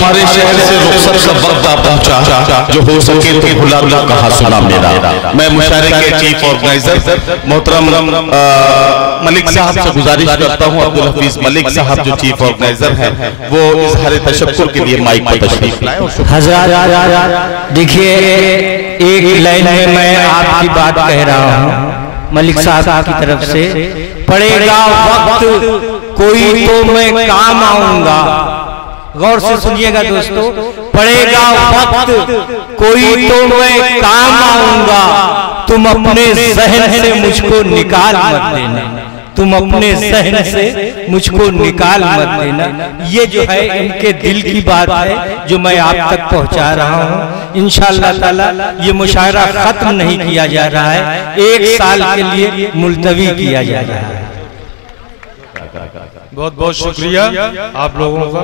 तुम्हारे शहर से रुखसत का वक्त आ पहुंचा, जो हो सके तो भुला दो कहा सुना मेरा। मैं मुशायरे के चीफ ऑर्गेनाइजर मोहतरम मलिक साहब से गुजारिश करता हूं, अब्दुल हफीज मलिक साहब जो चीफ ऑर्गेनाइजर हैं, वो इजहार तशक्कुर के लिए माइक पर तशरीफ लाए। हज़रात देखिए, एक लाइन में मैं आपकी बात कह रहा हूँ मलिक साहब की तरफ से, पड़ेगा वक्त कोई तो मैं काम आऊंगा। गौर से सुनिएगा दोस्तों, पड़ेगा वक्त कोई तो मैं काम आऊंगा, तुम अपने जहन से मुझको निकाल मत देना, तुम अपने जहन से मुझको निकाल मत देना। ये जो है इनके दिल की बात है जो मैं आप तक पहुंचा रहा हूं। इंशाअल्लाह ताला ये मुशायरा खत्म नहीं किया जा रहा है, 1 साल के लिए मुलतवी किया जा रहा है। बहुत बहुत शुक्रिया आप लोगों का।